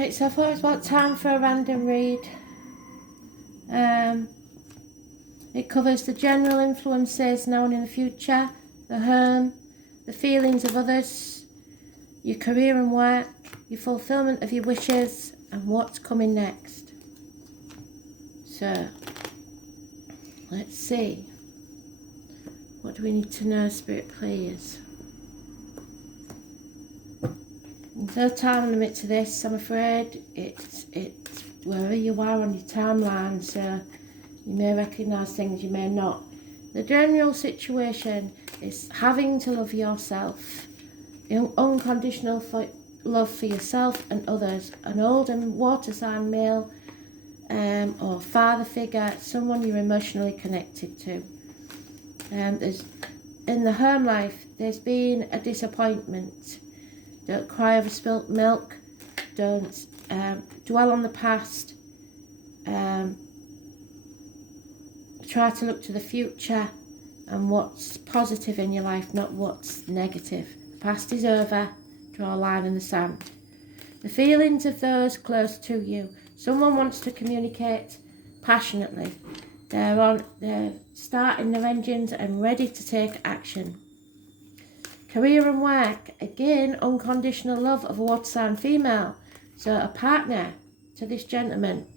Right, so I thought it was about time for a random read. It covers the general influences now and in the future, the home, the feelings of others, your career and work, your fulfillment of your wishes, and what's coming next. So, let's see. What do we need to know, Spirit, please? There's no time limit to this, I'm afraid. It's wherever you are on your timeline, so you may recognise things, you may not. The general situation is having to love yourself, unconditional love for yourself and others, an old and water sign male or father figure, someone you're emotionally connected to. There's in the home life, there's been a disappointment. Don't cry over spilt milk. Don't dwell on the past. Try to look to the future and what's positive in your life, not what's negative. The past is over. Draw a line in the sand. The feelings of those close to you. Someone wants to communicate passionately. They're starting their engines and ready to take action. Career and work, again, unconditional love of a water sign female. So a partner to this gentleman.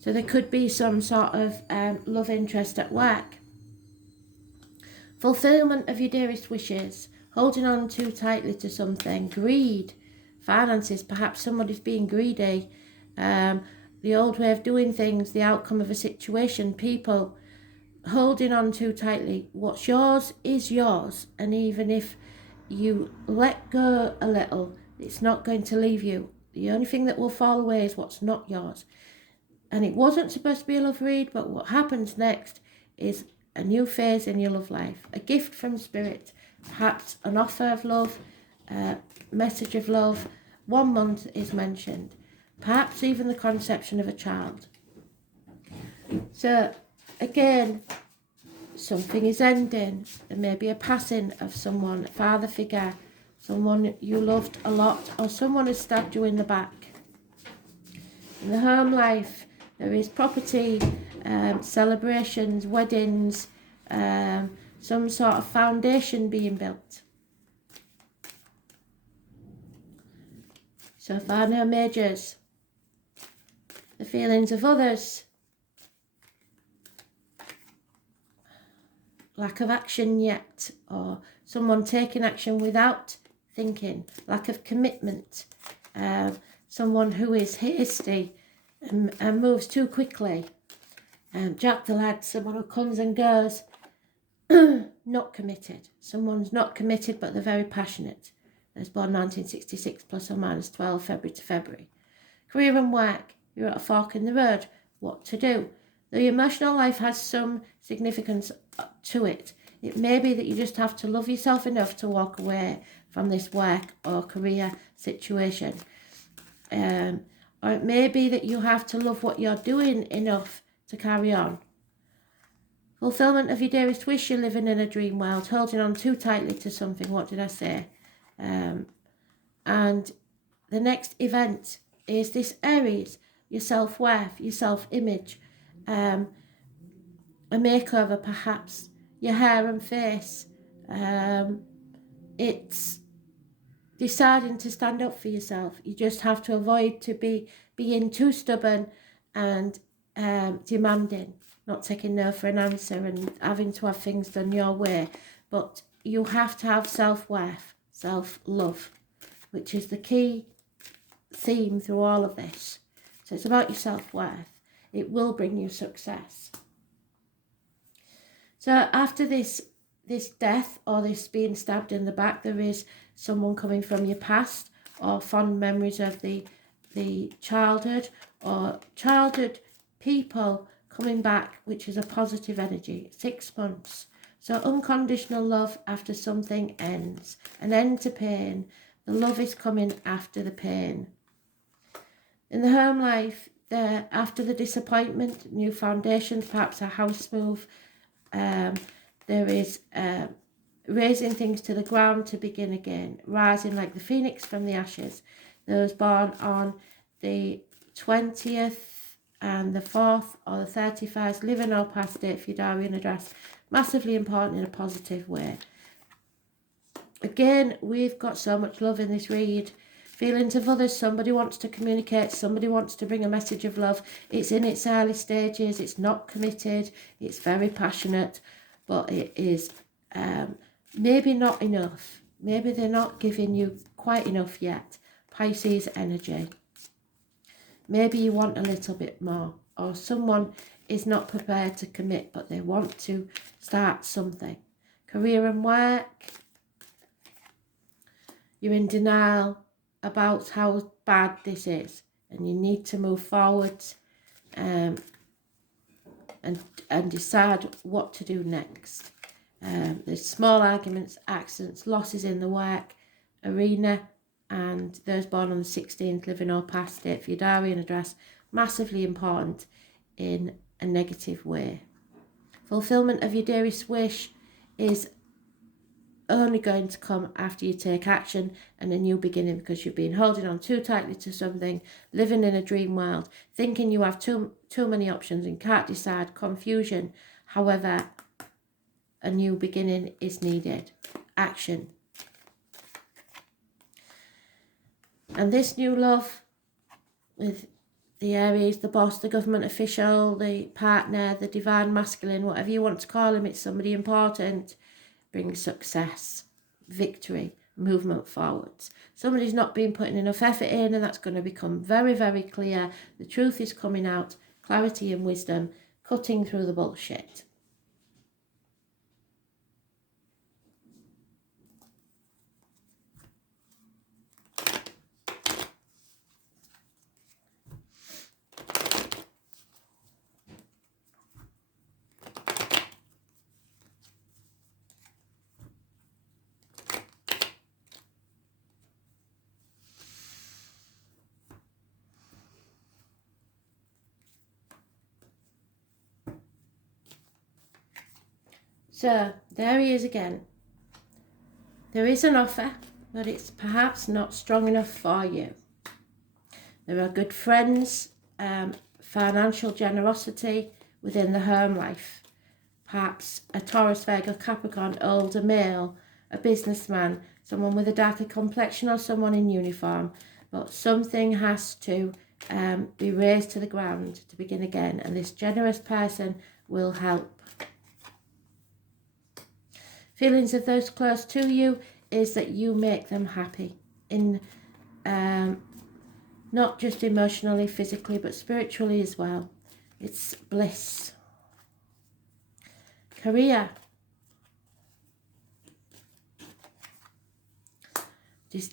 So there could be some sort of love interest at work. Fulfillment of your dearest wishes. Holding on too tightly to something. Greed. Finances, perhaps somebody's being greedy. The old way of doing things, the outcome of a situation. People holding on too tightly. What's yours is yours. And even if you let go a little, it's not going to leave you. The only thing that will fall away is what's not yours. And it wasn't supposed to be a love read, but what happens next is a new phase in your love life. A gift from Spirit, perhaps an offer of love, a message of love. 1 month is mentioned. Perhaps even the conception of a child. So, again, something is ending. There may be a passing of someone, a father figure, someone you loved a lot, or someone has stabbed you in the back. In the home life, there is property, celebrations, weddings, some sort of foundation being built. So far, no majors. The feelings of others. Lack of action yet, or someone taking action without thinking. Lack of commitment. Someone who is hasty and moves too quickly. Jack the Lad, someone who comes and goes, not committed. Someone's not committed, but they're very passionate. They was born 1966, plus or minus 12, February to February. Career and work. You're at a fork in the road. What to do? The emotional life has some significance to it. It may be that you just have to love yourself enough to walk away from this work or career situation. Or it may be that you have to love what you're doing enough to carry on. Fulfillment of your dearest wish. You're living in a dream world, holding on too tightly to something. What did I say? And the next event is this Aries, your self-worth, your self-image, a makeover perhaps, your hair and face. It's deciding to stand up for yourself. You just have to avoid to being too stubborn and demanding, not taking no for an answer and having to have things done your way. But you have to have self-worth, self-love, which is the key theme through all of this. So it's about your self-worth. It will bring you success. So after this death or this being stabbed in the back, there is someone coming from your past or fond memories of the childhood or childhood people coming back, which is a positive energy. 6 months. So unconditional love after something ends. An end to pain. The love is coming after the pain. In the home life, after the disappointment, new foundations, perhaps a house move. There is raising things to the ground to begin again. Rising like the phoenix from the ashes. Those born on the 20th and the 4th or the 31st, living or past date for your diary and address. Massively important in a positive way. Again, we've got so much love in this read. Feelings of others, somebody wants to communicate, somebody wants to bring a message of love. It's in its early stages, it's not committed, it's very passionate, but it is maybe not enough. Maybe they're not giving you quite enough yet. Pisces energy. Maybe you want a little bit more, or someone is not prepared to commit, but they want to start something. Career and work. You're in denial about how bad this is, and you need to move forward and decide what to do next. There's small arguments, accidents, losses in the work arena, and those born on the 16th, living or past date for your diary and address, massively important in a negative way. Fulfillment of your dearest wish is only going to come after you take action and a new beginning, because you've been holding on too tightly to something, living in a dream world, thinking you have too many options and can't decide, confusion. However, a new beginning is needed. Action. And this new love with the Aries, the boss, the government official, the partner, the divine masculine, whatever you want to call him, it's somebody important, brings success, victory, movement forwards. Somebody's not been putting enough effort in, and that's going to become very, very clear. The truth is coming out, clarity and wisdom, cutting through the bullshit. So, there he is again. There is an offer, but it's perhaps not strong enough for you. There are good friends, financial generosity within the home life. Perhaps a Taurus, Virgo, Capricorn, older male, a businessman, someone with a darker complexion, or someone in uniform. But something has to be raised to the ground to begin again, and this generous person will help. Feelings of those close to you is that you make them happy, in not just emotionally, physically, but spiritually as well. It's bliss. Career.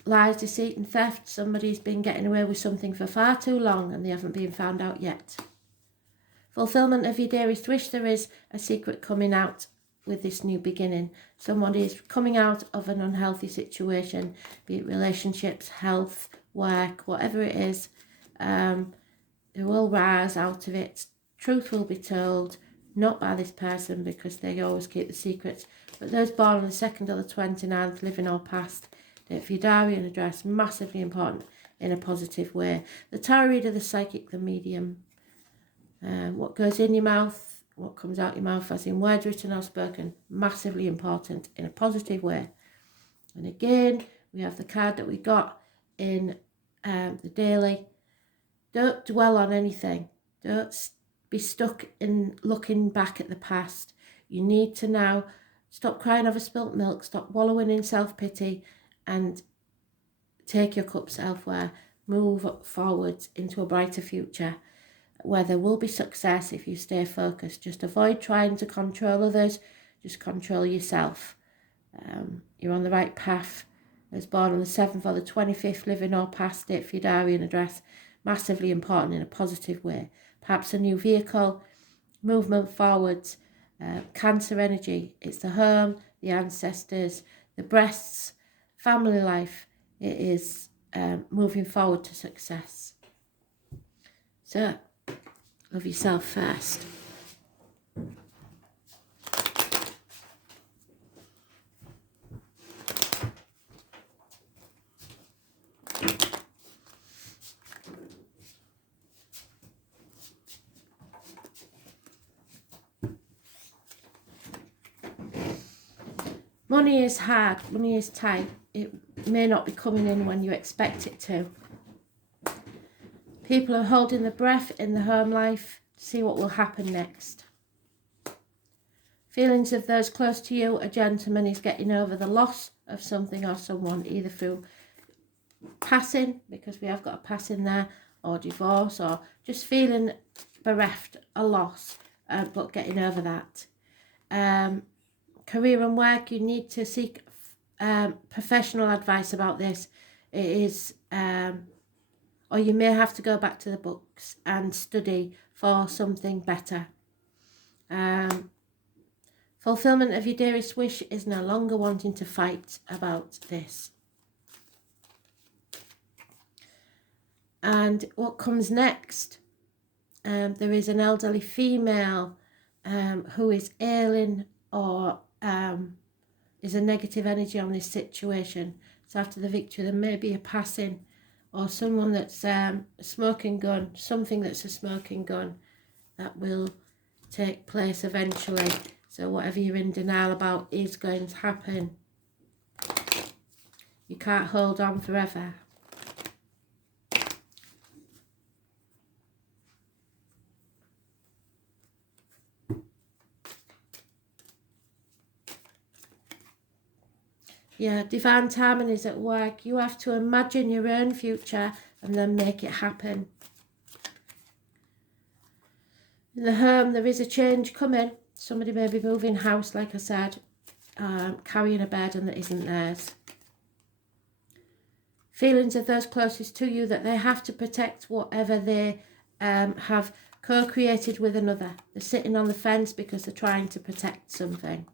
Lies, deceit and theft. Somebody's been getting away with something for far too long and they haven't been found out yet. Fulfillment of your dearest wish. There is a secret coming out with this new beginning. Someone is coming out of an unhealthy situation, be it relationships, health, work, whatever it is. They will rise out of it. Truth will be told, not by this person, because they always keep the secrets, but those born on the 2nd or the 29th, living or past, date for your diary and address, massively important in a positive way. The tarot reader, the psychic, the medium. What goes in your mouth, what comes out your mouth, as in words written or spoken, massively important in a positive way. And again, we have the card that we got in the daily. Don't dwell on anything. Don't be stuck in looking back at the past. You need to now stop crying over spilt milk, stop wallowing in self-pity, and take your cups elsewhere. Move forwards into a brighter future, where there will be success if you stay focused. Just avoid trying to control others, just control yourself. You're on the right path. As born on the 7th or the 25th, living or past date for your diary and address, massively important in a positive way. Perhaps a new vehicle, movement forwards, Cancer energy. It's the home, the ancestors, the breasts, family life. It is moving forward to success. So, love yourself first. Money is hard, money is tight. It may not be coming in when you expect it to. People are holding their breath in the home life to see what will happen next. Feelings of those close to you, a gentleman is getting over the loss of something or someone, either through passing, because we have got a passing there, or divorce, or just feeling bereft, a loss, but getting over that. Career and work, you need to seek professional advice about this. It is, or you may have to go back to the books and study for something better. Fulfillment of your dearest wish is no longer wanting to fight about this. And what comes next? There is an elderly female who is ailing, or is a negative energy on this situation. So after the victory, there may be a passing, or someone that's a smoking gun, something that's a smoking gun that will take place eventually. So whatever you're in denial about is going to happen. You can't hold on forever. Yeah, divine timing is at work. You have to imagine your own future and then make it happen. In the home, there is a change coming. Somebody may be moving house, like I said, carrying a burden that isn't theirs. Feelings of those closest to you that they have to protect whatever they have co-created with another. They're sitting on the fence because they're trying to protect something.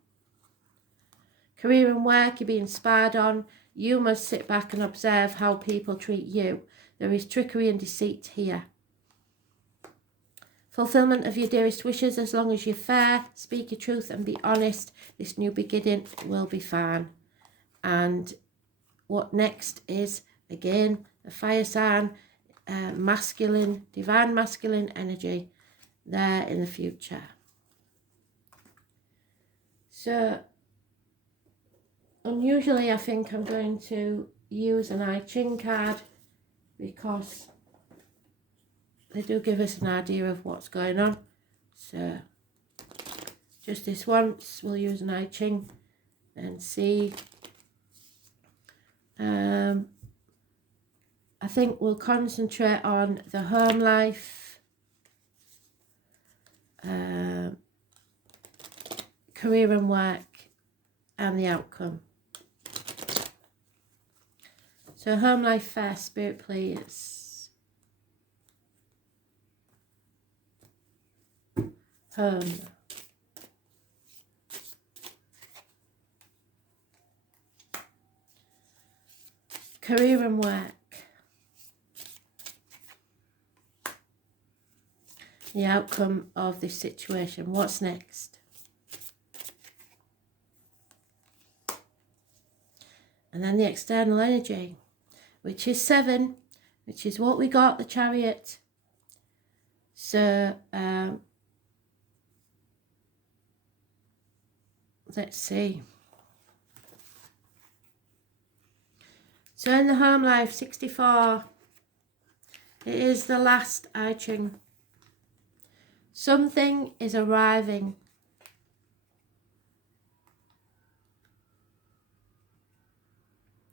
Career and work, you're being spied on. You must sit back and observe how people treat you. There is trickery and deceit here. Fulfillment of your dearest wishes, as long as you're fair, speak your truth and be honest, this new beginning will be fine. And what next is, again, the fire sign, masculine, divine masculine energy there in the future. So, unusually I think I'm going to use an I Ching card, because they do give us an idea of what's going on. So just this once, we'll use an I Ching and see. I think we'll concentrate on the home life, career and work, and the outcome. So home life first, Spirit please. Home. Career and work. The outcome of this situation. What's next? And then the external energy, which is 7, which is what we got, the Chariot. So, let's see. So in the home life, 64, it is the last I Ching. Something is arriving.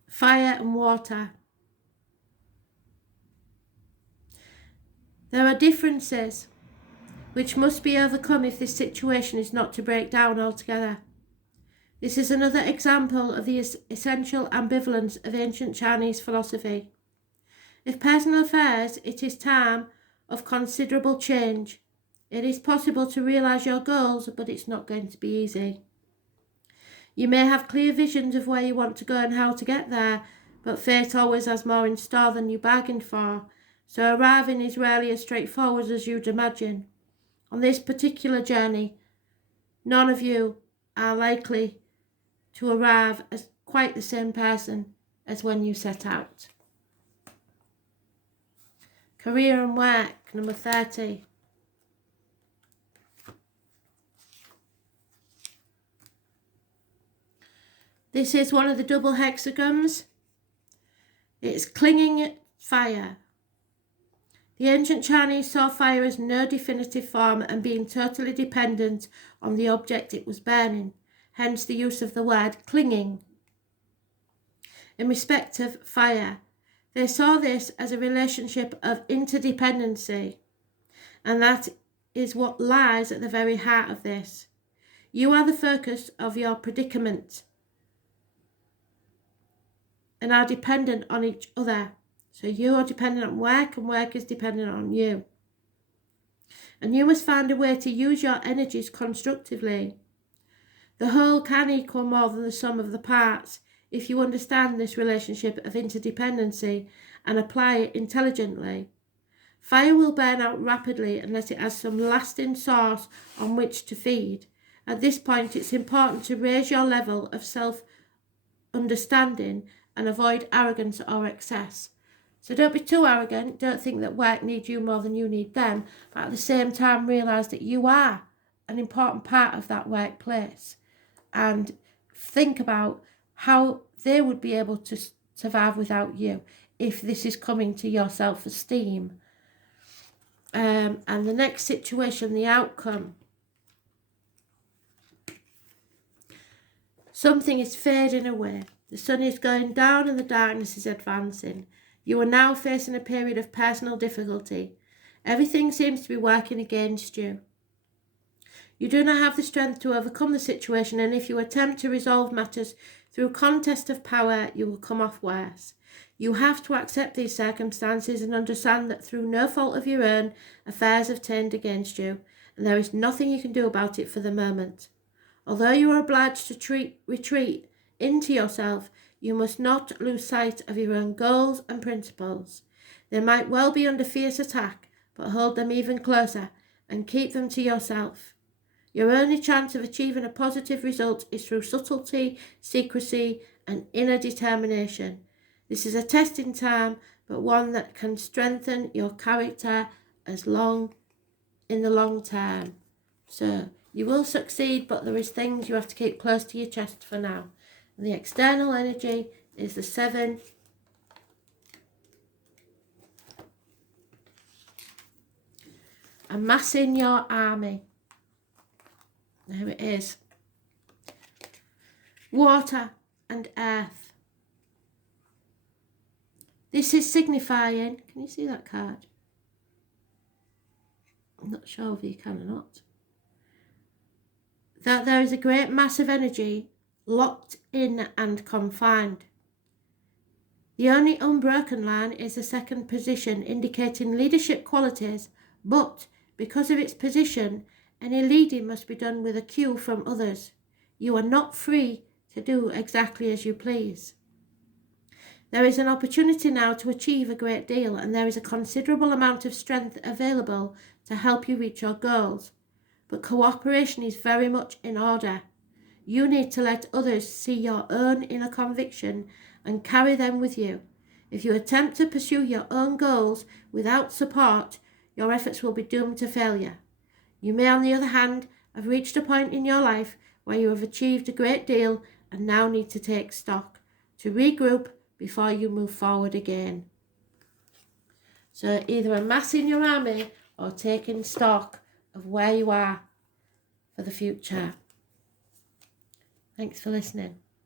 Fire and water. There are differences which must be overcome if this situation is not to break down altogether. This is another example of the essential ambivalence of ancient Chinese philosophy. If personal affairs, it is time of considerable change. It is possible to realise your goals, but it's not going to be easy. You may have clear visions of where you want to go and how to get there, but fate always has more in store than you bargained for, so arriving is rarely as straightforward as you'd imagine. On this particular journey, none of you are likely to arrive as quite the same person as when you set out. Career and work, number 30. This is one of the double hexagons. It's clinging fire. The ancient Chinese saw fire as no definitive form and being totally dependent on the object it was burning, hence the use of the word clinging. In respect of fire, they saw this as a relationship of interdependency, and that is what lies at the very heart of this. You are the focus of your predicament and are dependent on each other. So you are dependent on work and work is dependent on you. And you must find a way to use your energies constructively. The whole can equal more than the sum of the parts if you understand this relationship of interdependency and apply it intelligently. Fire will burn out rapidly unless it has some lasting source on which to feed. At this point, it's important to raise your level of self-understanding and avoid arrogance or excess. So don't be too arrogant. Don't think that work needs you more than you need them. But at the same time, realise that you are an important part of that workplace. And think about how they would be able to survive without you if this is coming to your self-esteem. And the next situation, the outcome. Something is fading away. The sun is going down and the darkness is advancing. You are now facing a period of personal difficulty. Everything seems to be working against you. You do not have the strength to overcome the situation, and if you attempt to resolve matters through contest of power, you will come off worse. You have to accept these circumstances and understand that through no fault of your own, affairs have turned against you, and there is nothing you can do about it for the moment. Although you are obliged to retreat into yourself, you must not lose sight of your own goals and principles. They might well be under fierce attack, but hold them even closer and keep them to yourself. Your only chance of achieving a positive result is through subtlety, secrecy, and inner determination. This is a testing time, but one that can strengthen your character in the long term. So you will succeed, but there is things you have to keep close to your chest for now. And the external energy is the 7. Amassing your army. There it is. Water and earth. This is signifying, can you see that card? I'm not sure if you can or not. That there is a great mass of energy locked in and confined. The only unbroken line is the second position, indicating leadership qualities, but because of its position, any leading must be done with a cue from others. You are not free to do exactly as you please. There is an opportunity now to achieve a great deal, and there is a considerable amount of strength available to help you reach your goals. But cooperation is very much in order. You need to let others see your own inner conviction and carry them with you. If you attempt to pursue your own goals without support, your efforts will be doomed to failure. You may, on the other hand, have reached a point in your life where you have achieved a great deal and now need to take stock, to regroup before you move forward again. So either amassing your army or taking stock of where you are for the future. Thanks for listening.